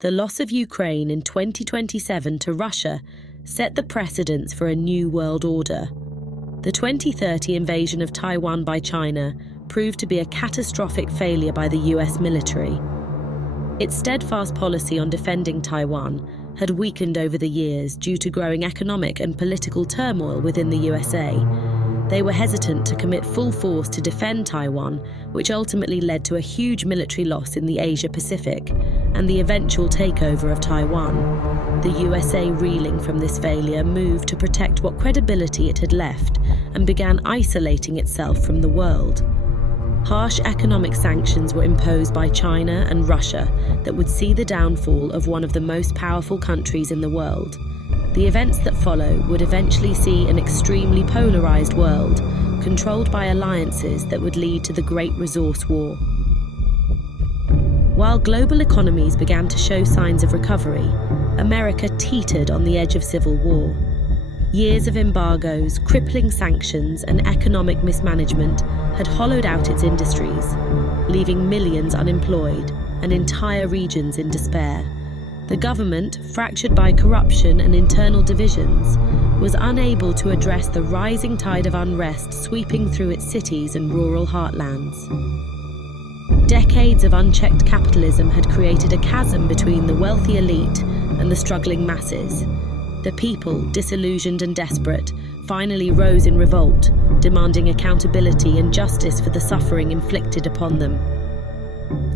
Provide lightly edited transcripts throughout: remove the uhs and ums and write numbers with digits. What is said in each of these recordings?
The loss of Ukraine in 2027 to Russia set the precedents for a new world order. The 2030 invasion of Taiwan by China proved to be a catastrophic failure by the US military. Its steadfast policy on defending Taiwan had weakened over the years due to growing economic and political turmoil within the USA. They were hesitant to commit full force to defend Taiwan, which ultimately led to a huge military loss in the Asia-Pacific and the eventual takeover of Taiwan. The USA, reeling from this failure, moved to protect what credibility it had left and began isolating itself from the world. Harsh economic sanctions were imposed by China and Russia that would see the downfall of one of the most powerful countries in the world. The events that follow would eventually see an extremely polarized world, controlled by alliances that would lead to the Great Resource War. While global economies began to show signs of recovery, America teetered on the edge of civil war. Years of embargoes, crippling sanctions, and economic mismanagement had hollowed out its industries, leaving millions unemployed and entire regions in despair. The government, fractured by corruption and internal divisions, was unable to address the rising tide of unrest sweeping through its cities and rural heartlands. Decades of unchecked capitalism had created a chasm between the wealthy elite and the struggling masses. The people, disillusioned and desperate, finally rose in revolt, demanding accountability and justice for the suffering inflicted upon them.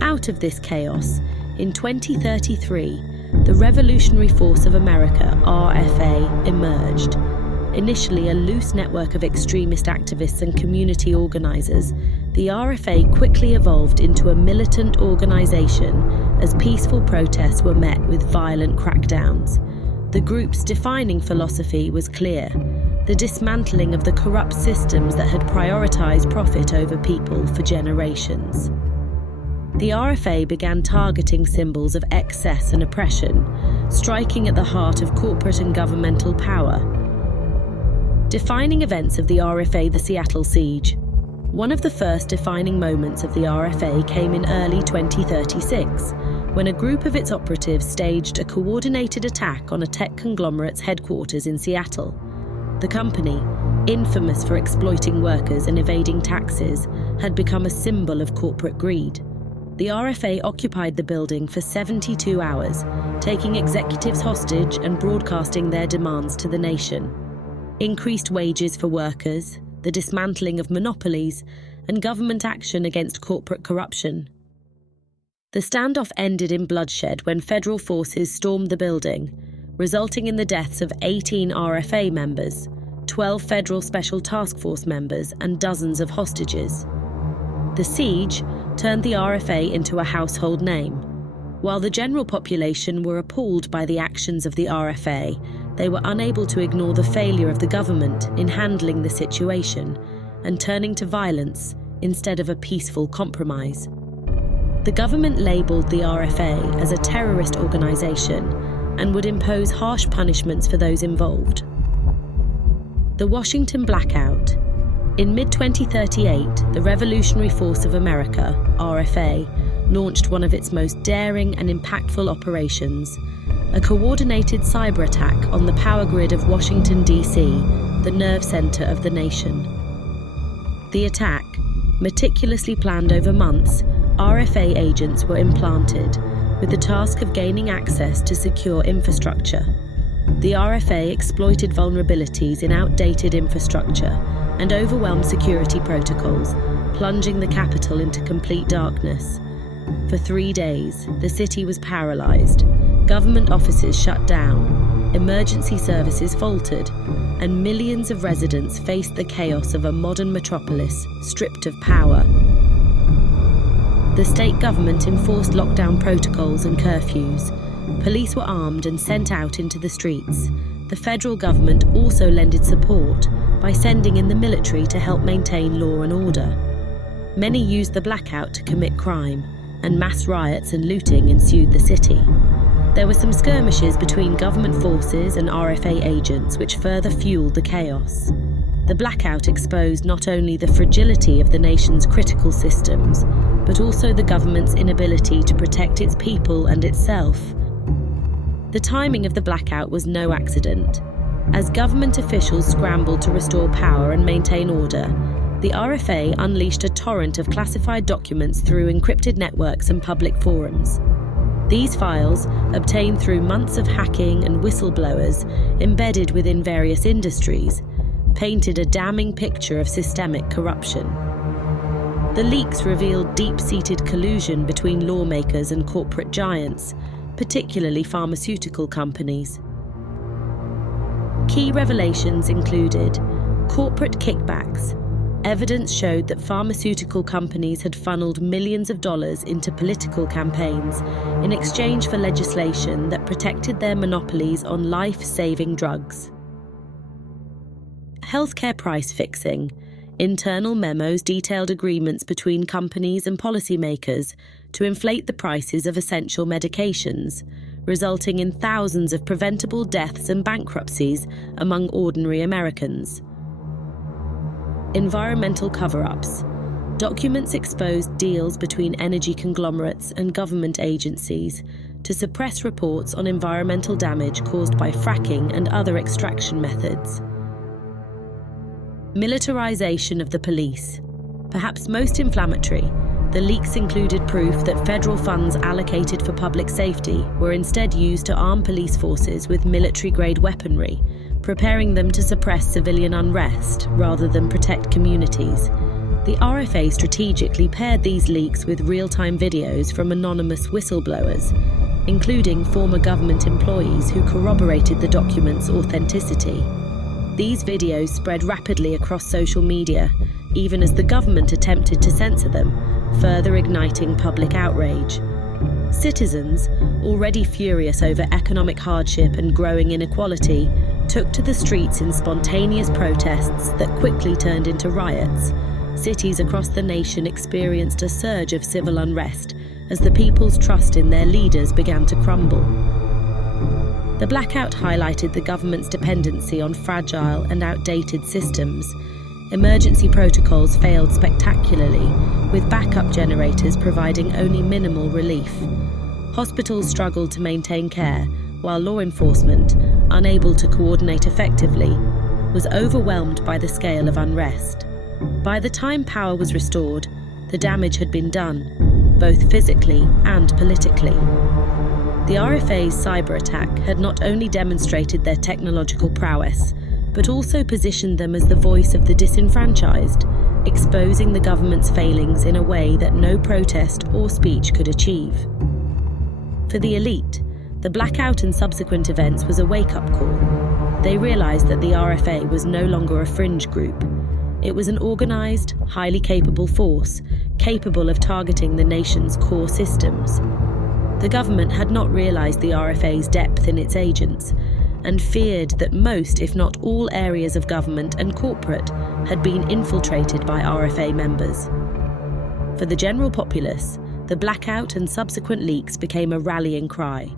Out of this chaos, in 2033, the Revolutionary Force of America, RFA, emerged. Initially a loose network of extremist activists and community organizers, the RFA quickly evolved into a militant organization as peaceful protests were met with violent crackdowns. The group's defining philosophy was clear: the dismantling of the corrupt systems that had prioritized profit over people for generations. The RFA began targeting symbols of excess and oppression, striking at the heart of corporate and governmental power. Defining events of the RFA: the Seattle Siege. One of the first defining moments of the RFA came in early 2036, when a group of its operatives staged a coordinated attack on a tech conglomerate's headquarters in Seattle. The company, infamous for exploiting workers and evading taxes, had become a symbol of corporate greed. The RFA occupied the building for 72 hours, taking executives hostage and broadcasting their demands to the nation. Increased wages for workers, the dismantling of monopolies, and government action against corporate corruption. The standoff ended in bloodshed when federal forces stormed the building, resulting in the deaths of 18 RFA members, 12 federal special task force members, and dozens of hostages. The siege turned the RFA into a household name. While the general population were appalled by the actions of the RFA, they were unable to ignore the failure of the government in handling the situation and turning to violence instead of a peaceful compromise. The government labelled the RFA as a terrorist organisation and would impose harsh punishments for those involved. The Washington Blackout. In mid-2038, the Revolutionary Force of America, RFA, launched one of its most daring and impactful operations, a coordinated cyber attack on the power grid of Washington, D.C., the nerve center of the nation. The attack, meticulously planned over months, RFA agents were implanted, with the task of gaining access to secure infrastructure. The RFA exploited vulnerabilities in outdated infrastructure and overwhelmed security protocols, plunging the capital into complete darkness. For 3 days, the city was paralyzed, government offices shut down, emergency services faltered, and millions of residents faced the chaos of a modern metropolis stripped of power. The state government enforced lockdown protocols and curfews. Police were armed and sent out into the streets. The federal government also lended support by sending in the military to help maintain law and order. Many used the blackout to commit crime, and mass riots and looting ensued the city. There were some skirmishes between government forces and RFA agents which further fueled the chaos. The blackout exposed not only the fragility of the nation's critical systems, but also the government's inability to protect its people and itself The timing of the blackout was no accident. As government officials scrambled to restore power and maintain order, the RFA unleashed a torrent of classified documents through encrypted networks and public forums. These files, obtained through months of hacking and whistleblowers embedded within various industries, painted a damning picture of systemic corruption. The leaks revealed deep-seated collusion between lawmakers and corporate giants, particularly pharmaceutical companies. Key revelations included corporate kickbacks. Evidence showed that pharmaceutical companies had funneled millions of dollars into political campaigns in exchange for legislation that protected their monopolies on life-saving drugs. Healthcare price fixing. Internal memos detailed agreements between companies and policymakers to inflate the prices of essential medications, resulting in thousands of preventable deaths and bankruptcies among ordinary Americans. Environmental cover-ups. Documents exposed deals between energy conglomerates and government agencies to suppress reports on environmental damage caused by fracking and other extraction methods. Militarization of the police. Perhaps most inflammatory, the leaks included proof that federal funds allocated for public safety were instead used to arm police forces with military-grade weaponry, preparing them to suppress civilian unrest rather than protect communities. The RFA strategically paired these leaks with real-time videos from anonymous whistleblowers, including former government employees who corroborated the documents' authenticity. These videos spread rapidly across social media, even as the government attempted to censor them, further igniting public outrage. Citizens, already furious over economic hardship and growing inequality, took to the streets in spontaneous protests that quickly turned into riots. Cities across the nation experienced a surge of civil unrest as the people's trust in their leaders began to crumble. The blackout highlighted the government's dependency on fragile and outdated systems. Emergency protocols failed spectacularly, with backup generators providing only minimal relief. Hospitals struggled to maintain care, while law enforcement, unable to coordinate effectively, was overwhelmed by the scale of unrest. By the time power was restored, the damage had been done, both physically and politically. The RFA's cyber attack had not only demonstrated their technological prowess, but also positioned them as the voice of the disenfranchised, exposing the government's failings in a way that no protest or speech could achieve. For the elite, the blackout and subsequent events was a wake-up call. They realized that the RFA was no longer a fringe group. It was an organized, highly capable force, capable of targeting the nation's core systems. The government had not realized the RFA's depth in its agents, and feared that most, if not all, areas of government and corporate had been infiltrated by RFA members. For the general populace, the blackout and subsequent leaks became a rallying cry,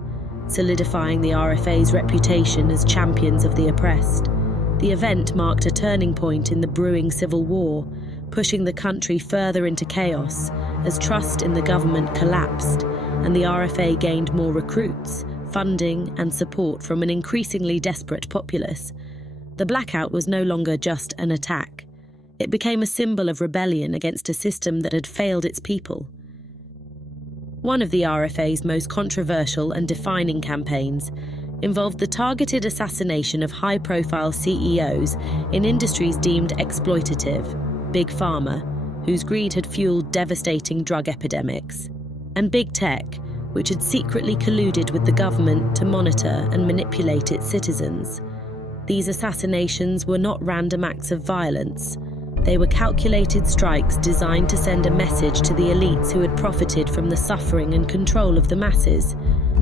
solidifying the RFA's reputation as champions of the oppressed. The event marked a turning point in the brewing civil war, pushing the country further into chaos as trust in the government collapsed and the RFA gained more recruits, funding and support from an increasingly desperate populace. The blackout was no longer just an attack. It became a symbol of rebellion against a system that had failed its people. One of the RFA's most controversial and defining campaigns involved the targeted assassination of high-profile CEOs in industries deemed exploitative, Big Pharma, whose greed had fueled devastating drug epidemics, and Big Tech, which had secretly colluded with the government to monitor and manipulate its citizens. These assassinations were not random acts of violence. They were calculated strikes designed to send a message to the elites who had profited from the suffering and control of the masses.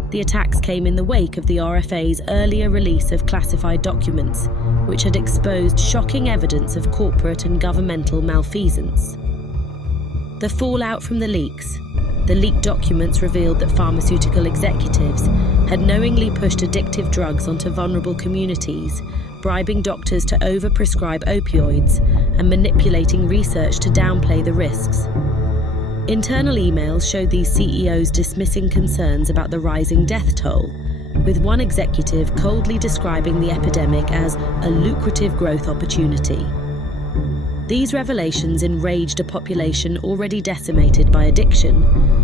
The attacks came in the wake of the RFA's earlier release of classified documents, which had exposed shocking evidence of corporate and governmental malfeasance. The fallout from the leaks. The leaked documents revealed that pharmaceutical executives had knowingly pushed addictive drugs onto vulnerable communities, bribing doctors to overprescribe opioids and manipulating research to downplay the risks. Internal emails showed these CEOs dismissing concerns about the rising death toll, with one executive coldly describing the epidemic as a lucrative growth opportunity. These revelations enraged a population already decimated by addiction,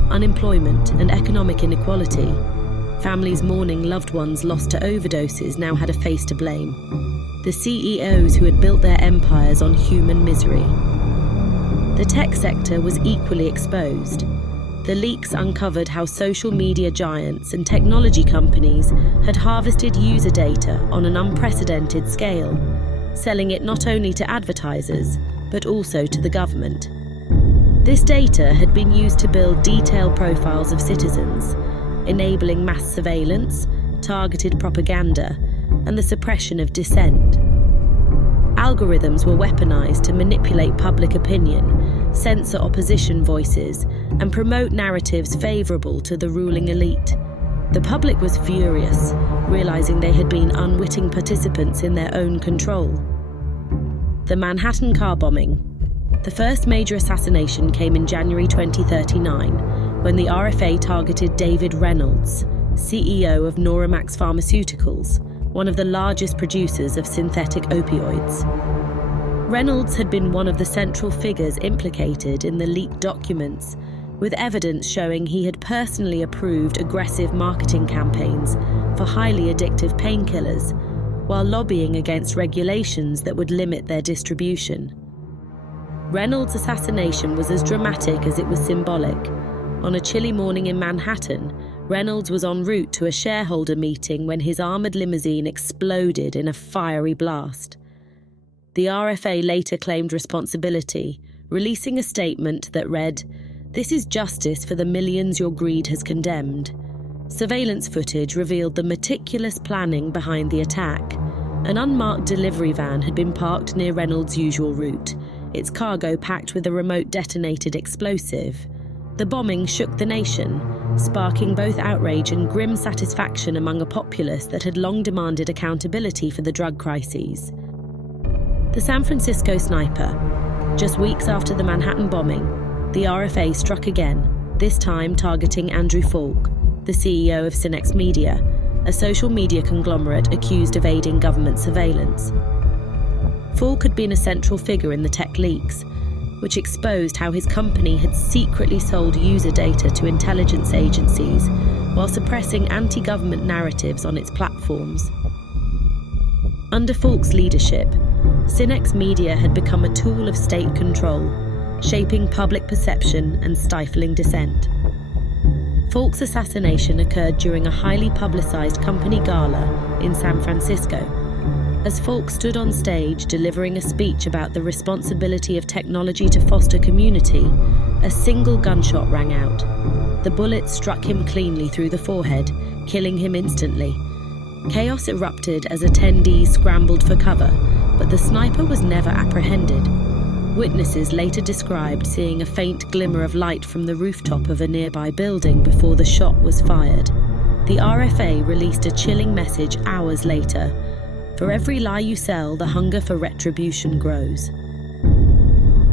unemployment, and economic inequality. Families mourning loved ones lost to overdoses now had a face to blame. The CEOs who had built their empires on human misery. The tech sector was equally exposed. The leaks uncovered how social media giants and technology companies had harvested user data on an unprecedented scale, selling it not only to advertisers, but also to the government. This data had been used to build detailed profiles of citizens, enabling mass surveillance, targeted propaganda, and the suppression of dissent. Algorithms were weaponized to manipulate public opinion, censor opposition voices, and promote narratives favorable to the ruling elite. The public was furious, realizing they had been unwitting participants in their own control. The Manhattan car bombing. The first major assassination came in January 2039, when the RFA targeted David Reynolds, CEO of Noramax Pharmaceuticals, one of the largest producers of synthetic opioids. Reynolds had been one of the central figures implicated in the leaked documents, with evidence showing he had personally approved aggressive marketing campaigns for highly addictive painkillers, while lobbying against regulations that would limit their distribution. Reynolds' assassination was as dramatic as it was symbolic. On a chilly morning in Manhattan, Reynolds was en route to a shareholder meeting when his armoured limousine exploded in a fiery blast. The RFA later claimed responsibility, releasing a statement that read, "This is justice for the millions your greed has condemned." Surveillance footage revealed the meticulous planning behind the attack. An unmarked delivery van had been parked near Reynolds' usual route, its cargo packed with a remote detonated explosive. The bombing shook the nation, sparking both outrage and grim satisfaction among a populace that had long demanded accountability for the drug crises. The San Francisco sniper. Just weeks after the Manhattan bombing, the RFA struck again, this time targeting Andrew Falk, the CEO of Cinex Media, a social media conglomerate accused of aiding government surveillance. Falk had been a central figure in the tech leaks, which exposed how his company had secretly sold user data to intelligence agencies while suppressing anti-government narratives on its platforms. Under Falk's leadership, Cinex Media had become a tool of state control, shaping public perception and stifling dissent. Falk's assassination occurred during a highly publicized company gala in San Francisco. As Falk stood on stage delivering a speech about the responsibility of technology to foster community, a single gunshot rang out. The bullet struck him cleanly through the forehead, killing him instantly. Chaos erupted as attendees scrambled for cover, but the sniper was never apprehended. Witnesses later described seeing a faint glimmer of light from the rooftop of a nearby building before the shot was fired. The RFA released a chilling message hours later. For every lie you sell, the hunger for retribution grows.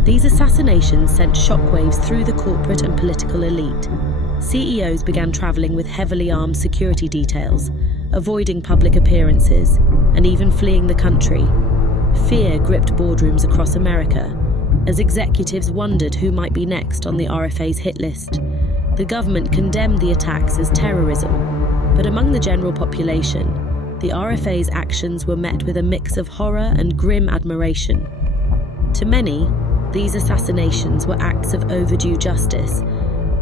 These assassinations sent shockwaves through the corporate and political elite. CEOs began traveling with heavily armed security details, avoiding public appearances, and even fleeing the country. Fear gripped boardrooms across America, as executives wondered who might be next on the RFA's hit list. The government condemned the attacks as terrorism, but among the general population, the RFA's actions were met with a mix of horror and grim admiration. To many, these assassinations were acts of overdue justice,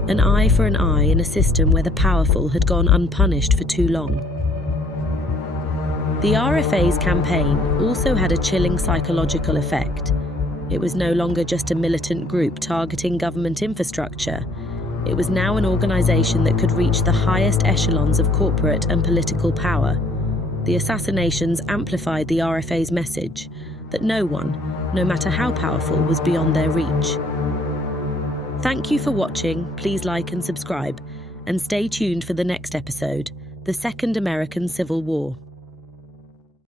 an eye for an eye in a system where the powerful had gone unpunished for too long. The RFA's campaign also had a chilling psychological effect. It was no longer just a militant group targeting government infrastructure. It was now an organization that could reach the highest echelons of corporate and political power. The assassinations amplified the RFA's message that no one, no matter how powerful, was beyond their reach. Thank you for watching. Please like and subscribe, and stay tuned for the next episode, The Second American Civil War.